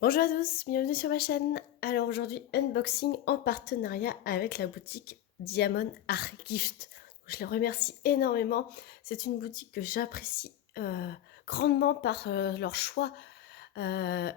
Bonjour à tous, bienvenue sur ma chaîne. Alors aujourd'hui, unboxing en partenariat avec la boutique Diamond Art Gift. Je les remercie énormément. C'est une boutique que j'apprécie grandement par leur choix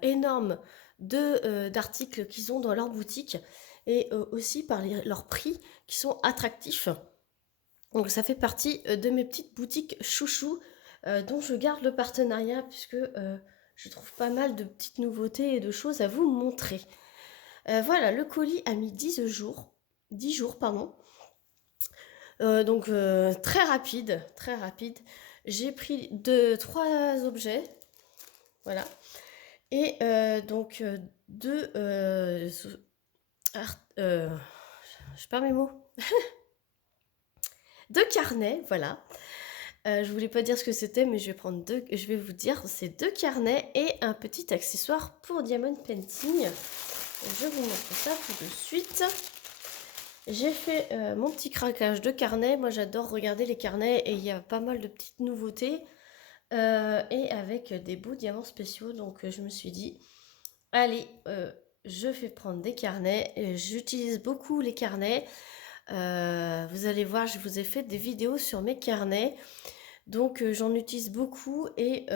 énorme d'articles qu'ils ont dans leur boutique et aussi par leurs prix qui sont attractifs. Donc ça fait partie de mes petites boutiques chouchou dont je garde le partenariat puisque je trouve pas mal de petites nouveautés et de choses à vous montrer. Voilà, le colis a mis 10 jours, 10 jours, pardon. Donc très rapide, très rapide. J'ai pris trois objets, voilà. Et donc deux, je perds mes mots, deux carnets, voilà. Je voulais pas dire ce que c'était, mais je vais vous dire, c'est deux carnets et un petit accessoire pour Diamond Painting. Je vous montre ça tout de suite. J'ai fait mon petit craquage de carnet. Moi, j'adore regarder les carnets et il y a pas mal de petites nouveautés et avec des beaux diamants spéciaux. Donc, je me suis dit, allez, je vais prendre des carnets. J'utilise beaucoup les carnets. Vous allez voir, je vous ai fait des vidéos sur mes carnets. Donc j'en utilise beaucoup et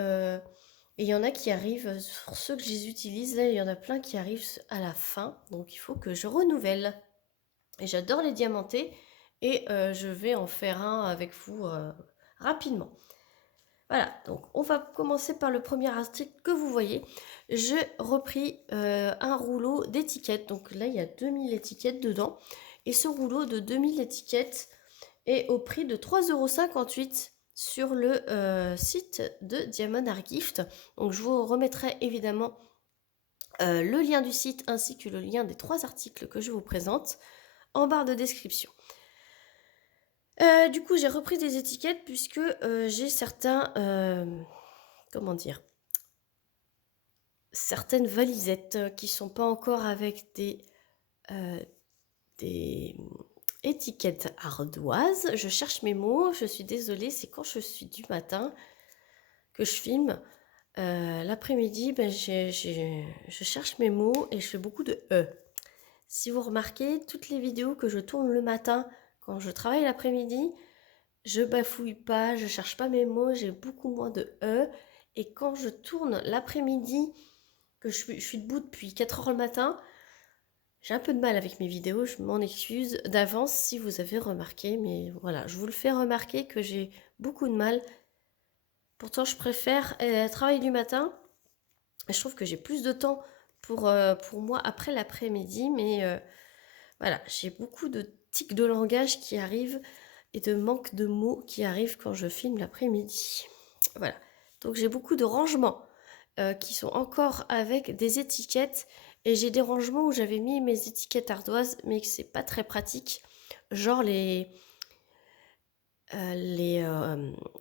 il y en a qui arrivent, sur ceux que je les utilise, là il y en a plein qui arrivent à la fin, donc il faut que je renouvelle. Et j'adore les diamantés et je vais en faire un avec vous rapidement. Voilà, donc on va commencer par le premier article que vous voyez. J'ai repris un rouleau d'étiquettes, donc là il y a 2000 étiquettes dedans. Et ce rouleau de 2000 étiquettes est au prix de 3,58 € sur le site de Diamond Art Gift. Donc je vous remettrai évidemment le lien du site ainsi que le lien des trois articles que je vous présente en barre de description. Du coup, j'ai repris des étiquettes puisque j'ai comment dire, certaines valisettes qui sont pas encore avec des étiquettes ardoises. Je cherche mes mots, je suis désolée, c'est quand je suis du matin que je filme. L'après-midi, je cherche mes mots et je fais beaucoup de E. Si vous remarquez, toutes les vidéos que je tourne le matin, quand je travaille l'après-midi, je bafouille pas, je cherche pas mes mots, j'ai beaucoup moins de E. Et quand je tourne l'après-midi, que je suis debout depuis 4 heures le matin, j'ai un peu de mal avec mes vidéos, je m'en excuse d'avance si vous avez remarqué, mais voilà, je vous le fais remarquer que j'ai beaucoup de mal. Pourtant, je préfère travailler du matin. Je trouve que j'ai plus de temps pour moi après l'après-midi, mais voilà, j'ai beaucoup de tics de langage qui arrivent et de manque de mots qui arrivent quand je filme l'après-midi. Voilà, donc j'ai beaucoup de rangements qui sont encore avec des étiquettes et j'ai des rangements où j'avais mis mes étiquettes ardoises mais que c'est pas très pratique, genre les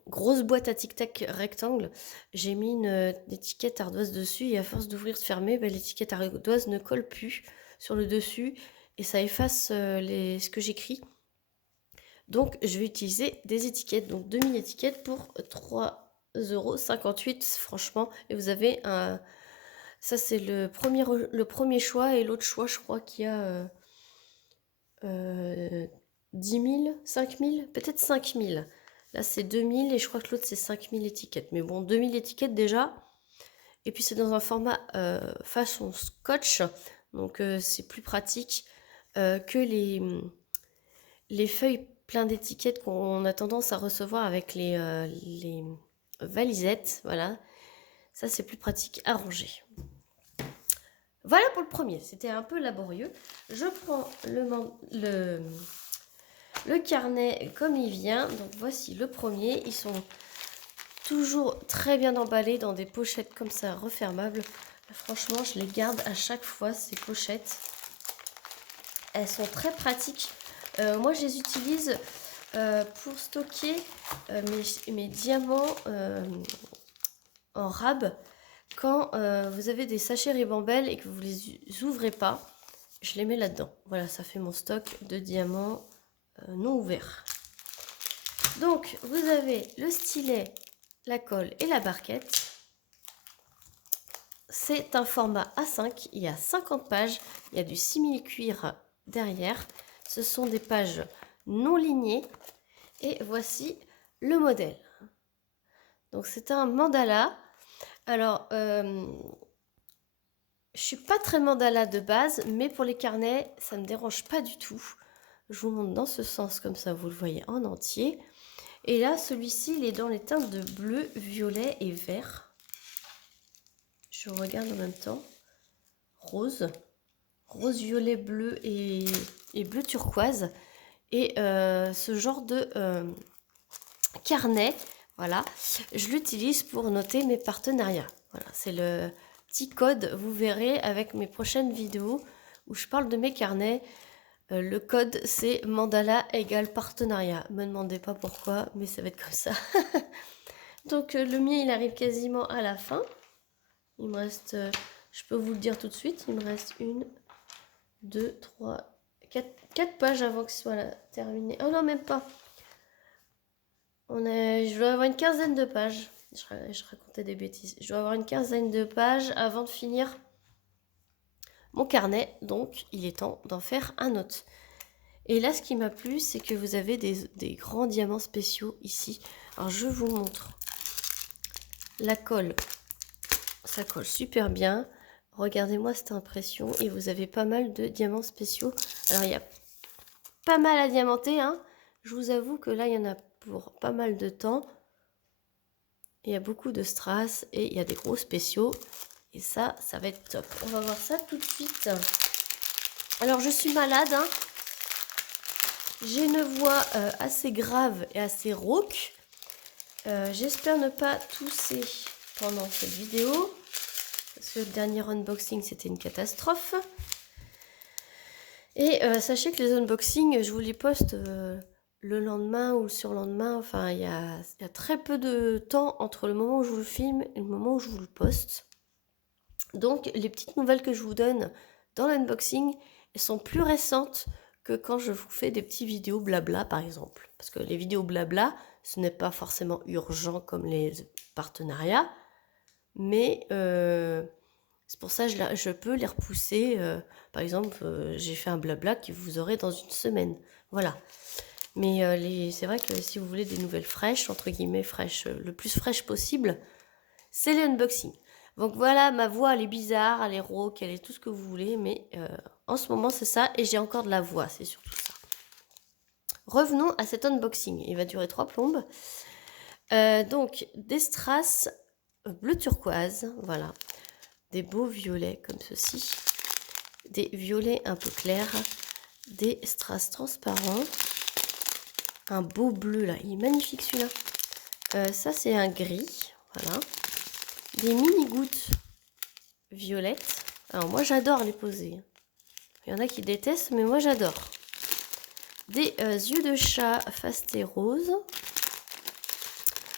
grosses boîtes à tic-tac rectangles, j'ai mis une étiquette ardoise dessus et à force d'ouvrir de fermer, l'étiquette ardoise ne colle plus sur le dessus et ça efface ce que j'écris. Donc je vais utiliser des étiquettes, donc 2000 étiquettes pour 3,58 € franchement. Et vous avez un... Ça c'est le premier choix et l'autre choix je crois qu'il y a 10 000, 5 000, peut-être 5 000. Là, c'est 2000 et je crois que l'autre, c'est 5000 étiquettes. Mais bon, 2000 étiquettes déjà. Et puis, c'est dans un format façon scotch. Donc, c'est plus pratique que les feuilles pleines d'étiquettes qu'on a tendance à recevoir avec les valisettes. Voilà. Ça, c'est plus pratique à ranger. Voilà pour le premier. C'était un peu laborieux. Je prends le carnet comme il vient. Donc voici le premier. Ils sont toujours très bien emballés dans des pochettes comme ça refermables. Franchement, je les garde à chaque fois, ces pochettes. Elles sont très pratiques. Moi, je les utilise pour stocker mes diamants en rab. Quand vous avez des sachets Ribambelle et que vous ne les ouvrez pas, je les mets là-dedans. Voilà, ça fait mon stock de diamants non ouverts. Donc, vous avez le stylet, la colle et la barquette. c'est un format A5, il y a 50 pages, il y a du simili-cuir derrière. Ce sont des pages non lignées et voici le modèle. Donc c'est un mandala. Alors, je suis pas très mandala de base, mais pour les carnets, ça me dérange pas du tout. Je vous montre dans ce sens, comme ça vous le voyez en entier. Et là, celui-ci, il est dans les teintes de bleu, violet et vert. Je regarde en même temps. Rose. Rose, violet, bleu et bleu turquoise. Et ce genre de carnet, voilà, je l'utilise pour noter mes partenariats. Voilà, c'est le petit code, vous verrez avec mes prochaines vidéos où je parle de mes carnets. Le code, c'est mandala égale partenariat. Me demandez pas pourquoi, mais ça va être comme ça. Donc le mien, il arrive quasiment à la fin. Il me reste, je peux vous le dire tout de suite, il me reste 1, 2, 3, 4 pages avant que ce soit terminé. Oh non, même pas. Je dois avoir une quinzaine de pages. Je racontais des bêtises. Je dois avoir une quinzaine de pages avant de finir mon carnet. Donc, il est temps d'en faire un autre. Et là, ce qui m'a plu, c'est que vous avez des grands diamants spéciaux ici. Alors, je vous montre. La colle, ça colle super bien. Regardez-moi cette impression. Et vous avez pas mal de diamants spéciaux. Alors, il y a pas mal à diamanter, hein. Je vous avoue que là, il y en a pour pas mal de temps. Il y a beaucoup de strass et il y a des gros spéciaux. Et ça va être top. On va voir ça tout de suite. Alors, je suis malade, hein. J'ai une voix assez grave et assez rauque. J'espère ne pas tousser pendant cette vidéo. Parce que le dernier unboxing, c'était une catastrophe. Et sachez que les unboxings, je vous les poste le lendemain ou le surlendemain. Enfin, il y a très peu de temps entre le moment où je vous le filme et le moment où je vous le poste. Donc, les petites nouvelles que je vous donne dans l'unboxing, elles sont plus récentes que quand je vous fais des petites vidéos blabla, par exemple. Parce que les vidéos blabla, ce n'est pas forcément urgent comme les partenariats. Mais c'est pour ça que je peux les repousser. Par exemple, j'ai fait un blabla que vous aurez dans une semaine. Voilà. Mais c'est vrai que si vous voulez des nouvelles fraîches, entre guillemets fraîches, le plus fraîche possible, c'est les unboxings. Donc voilà, ma voix, elle est bizarre, elle est rauque, elle est tout ce que vous voulez. Mais en ce moment, c'est ça. Et j'ai encore de la voix, c'est surtout ça. Revenons à cet unboxing. Il va durer 3 plombes. Donc, des strass bleu turquoise. Voilà. Des beaux violets comme ceci. Des violets un peu clairs. Des strass transparents. Un beau bleu là, il est magnifique celui-là. Ça c'est un gris, voilà. Des mini gouttes violettes. Alors moi j'adore les poser. Il y en a qui détestent, mais moi j'adore. Des yeux de chat fasté rose.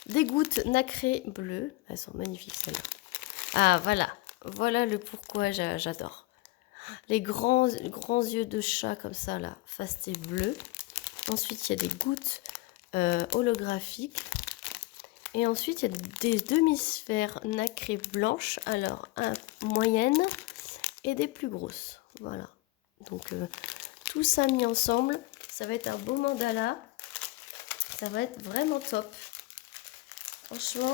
Des gouttes nacrées bleues. Elles sont magnifiques celles-là. Ah voilà, voilà le pourquoi j'adore. Les grands yeux de chat comme ça là, fasté bleu. Ensuite, il y a des gouttes holographiques. Et ensuite, il y a des demi-sphères nacrées blanches. Alors, moyenne et des plus grosses. Voilà. Donc, tout ça mis ensemble, ça va être un beau mandala. Ça va être vraiment top. Franchement,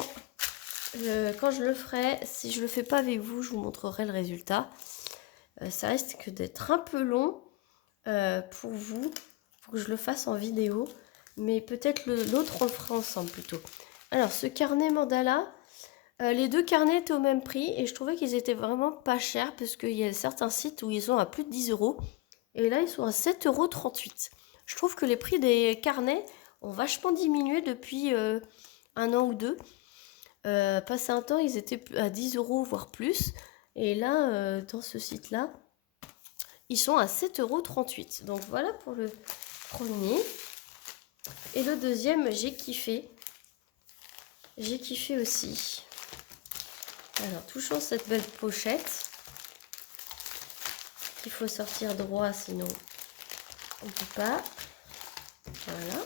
quand je le ferai, si je le fais pas avec vous, je vous montrerai le résultat. Ça risque que d'être un peu long pour vous. Que je le fasse en vidéo, mais peut-être l'autre on le fera ensemble plutôt. Alors ce carnet mandala, les deux carnets étaient au même prix et je trouvais qu'ils étaient vraiment pas chers parce qu'il y a certains sites où ils sont à plus de 10 € et là ils sont à 7,38 €. Je trouve que les prix des carnets ont vachement diminué depuis un an ou deux. Passé un temps ils étaient à 10 € voire plus et là dans ce site là ils sont à 7,38 €. Donc voilà pour le premier. Et le deuxième, j'ai kiffé. J'ai kiffé aussi. Alors, touchons cette belle pochette. Il faut sortir droit, sinon on ne peut pas. Voilà.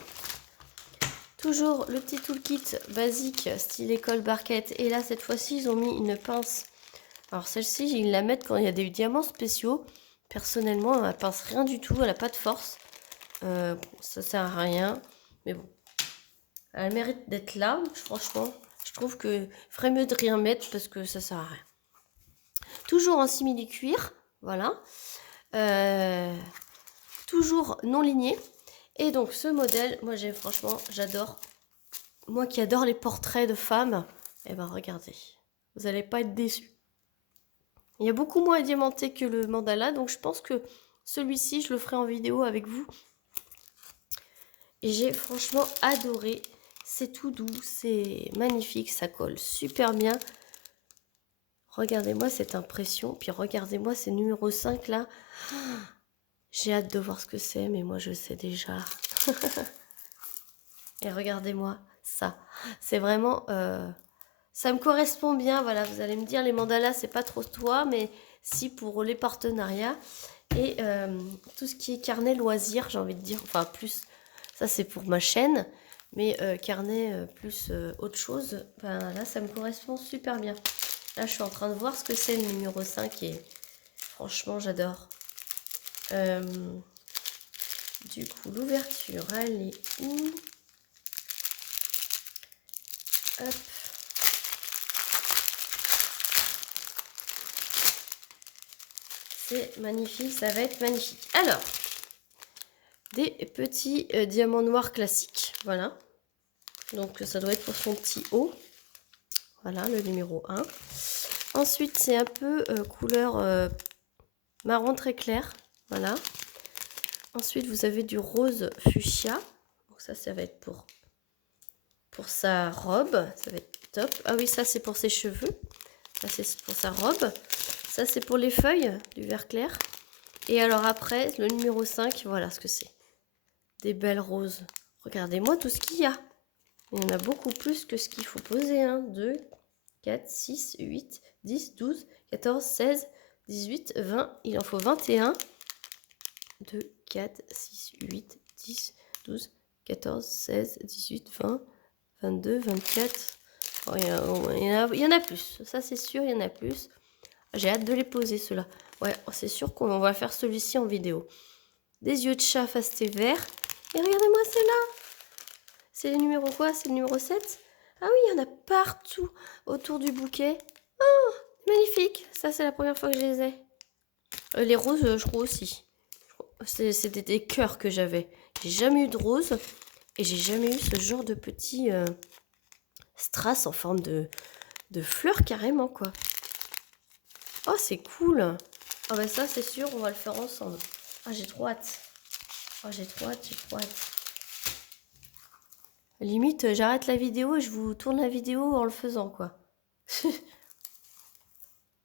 Toujours le petit toolkit basique, style école barquette. Et là, cette fois-ci, ils ont mis une pince Alors celle-ci, ils la mettent quand il y a des diamants spéciaux. Personnellement, elle pince rien du tout, elle n'a pas de force. Bon, ça sert à rien, mais bon. Elle mérite d'être là, franchement. Je trouve que ferait mieux de rien mettre parce que ça sert à rien. Toujours en simili-cuir, voilà. Toujours non ligné. Et donc ce modèle, moi franchement, j'adore. Moi qui adore les portraits de femmes, eh ben regardez, vous n'allez pas être déçus. Il y a beaucoup moins diamanté que le mandala, donc je pense que celui-ci, je le ferai en vidéo avec vous. Et j'ai franchement adoré. C'est tout doux, c'est magnifique, ça colle super bien. Regardez-moi cette impression, puis regardez-moi ces numéros 5 là. J'ai hâte de voir ce que c'est, mais moi je sais déjà. Et regardez-moi ça. C'est vraiment... ça me correspond bien, voilà. Vous allez me dire, les mandalas, c'est pas trop toi, mais si pour les partenariats. Et tout ce qui est carnet loisirs, j'ai envie de dire, enfin plus... Ça c'est pour ma chaîne, mais carnet plus autre chose, ben, là ça me correspond super bien. Là je suis en train de voir ce que c'est le numéro 5 et franchement j'adore. Du coup l'ouverture elle est où? Hop. C'est magnifique, ça va être magnifique. Alors, des petits diamants noirs classiques, voilà. Donc ça doit être pour son petit haut. Voilà, le numéro 1. Ensuite, c'est un peu couleur marron très clair, voilà. Ensuite, vous avez du rose fuchsia. Donc ça va être pour sa robe, ça va être top. Ah oui, ça c'est pour ses cheveux. Ça c'est pour sa robe. Ça c'est pour les feuilles du vert clair. Et alors après, le numéro 5, voilà ce que c'est. Des belles roses. Regardez-moi tout ce qu'il y a. Il y en a beaucoup plus que ce qu'il faut poser. 1, 2, 4, 6, 8, 10, 12, 14, 16, 18, 20. Il en faut 21. 2, 4, 6, 8, 10, 12, 14, 16, 18, 20, 22, 24. Oh, il y en a plus. Ça, c'est sûr, il y en a plus. J'ai hâte de les poser, ceux-là. Ouais, c'est sûr qu'on va faire celui-ci en vidéo. Des yeux de chat fasté vert. Et regardez-moi celle-là. C'est le numéro quoi? C'est le numéro 7? Ah oui, il y en a partout autour du bouquet. Oh, magnifique. Ça, c'est la première fois que je les ai. Les roses, je crois aussi. C'était des cœurs que j'avais. J'ai jamais eu de rose. Et j'ai jamais eu ce genre de petit strass en forme de fleurs carrément, quoi. Oh, c'est cool. Ah bah ça, c'est sûr, on va le faire ensemble. Ah, j'ai trop hâte. Oh, j'ai trop hâte, j'ai trop hâte. Limite, j'arrête la vidéo et je vous tourne la vidéo en le faisant, quoi.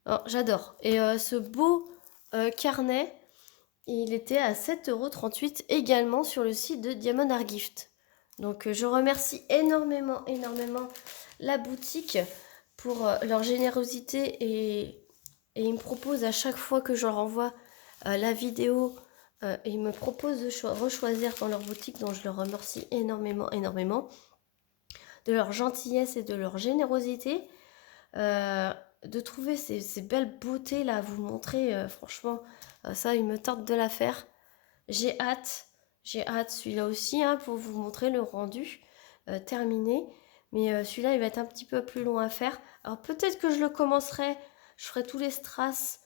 Oh, j'adore. Et ce beau carnet, il était à 7,38 € également sur le site de Diamond Art Gift. Donc je remercie énormément la boutique pour leur générosité et ils me proposent à chaque fois que je leur envoie la vidéo, ils me proposent de rechoisir dans leur boutique, donc je leur remercie énormément de leur gentillesse et de leur générosité. De trouver ces belles beautés là à vous montrer, franchement, ça il me tente de la faire. J'ai hâte celui-là aussi pour vous montrer le rendu terminé. Mais celui-là il va être un petit peu plus long à faire. Alors peut-être que je le commencerai, je ferai tous les strass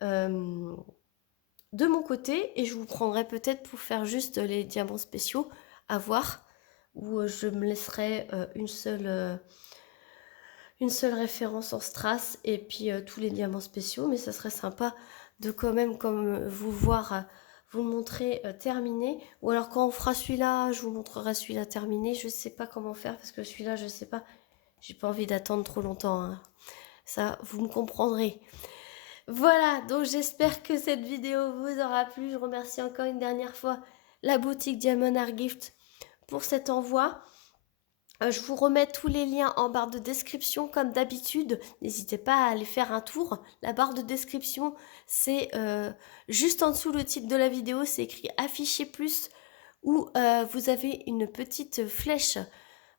de mon côté et je vous prendrai peut-être pour faire juste les diamants spéciaux à voir. Ou je me laisserai une seule référence en strass et puis tous les diamants spéciaux, mais ça serait sympa de quand même comme vous voir vous le montrer terminé, ou alors quand on fera celui-là je vous montrerai celui-là terminé. Je sais pas comment faire parce que celui-là je sais pas, j'ai pas envie d'attendre trop longtemps, ça vous me comprendrez. Voilà, donc j'espère que cette vidéo vous aura plu. Je remercie encore une dernière fois la boutique Diamond Art Gift pour cet envoi. Je vous remets tous les liens en barre de description comme d'habitude. N'hésitez pas à aller faire un tour. La barre de description, c'est juste en dessous le titre de la vidéo. C'est écrit afficher plus où vous avez une petite flèche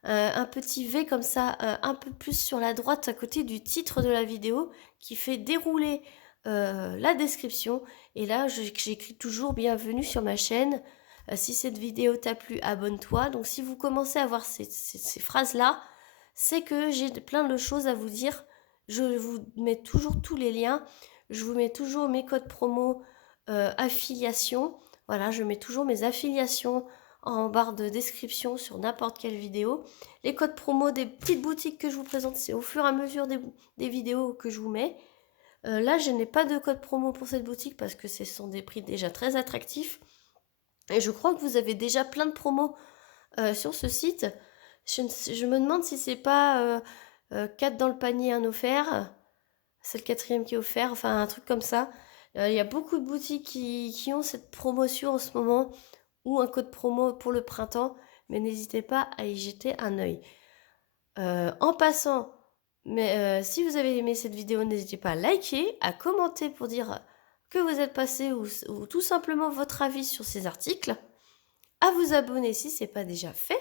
un petit V comme ça, un peu plus sur la droite à côté du titre de la vidéo qui fait dérouler la description. Et là, j'écris toujours bienvenue sur ma chaîne. Si cette vidéo t'a plu, abonne-toi. Donc si vous commencez à voir ces phrases-là, c'est que j'ai plein de choses à vous dire. Je vous mets toujours tous les liens. Je vous mets toujours mes codes promo affiliation. Voilà, je mets toujours mes affiliations en barre de description sur n'importe quelle vidéo. Les codes promo des petites boutiques que je vous présente, c'est au fur et à mesure des vidéos que je vous mets. Là, je n'ai pas de code promo pour cette boutique parce que ce sont des prix déjà très attractifs. Et je crois que vous avez déjà plein de promos sur ce site. Je me demande si c'est pas 4 dans le panier, un offert. C'est le quatrième qui est offert, enfin un truc comme ça. Il y a beaucoup de boutiques qui ont cette promotion en ce moment ou un code promo pour le printemps, mais n'hésitez pas à y jeter un œil. En passant, mais si vous avez aimé cette vidéo, n'hésitez pas à liker, à commenter pour dire que vous êtes passé ou tout simplement votre avis sur ces articles, à vous abonner si ce n'est pas déjà fait.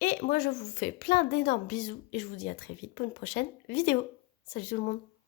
Et moi, je vous fais plein d'énormes bisous et je vous dis à très vite pour une prochaine vidéo. Salut tout le monde!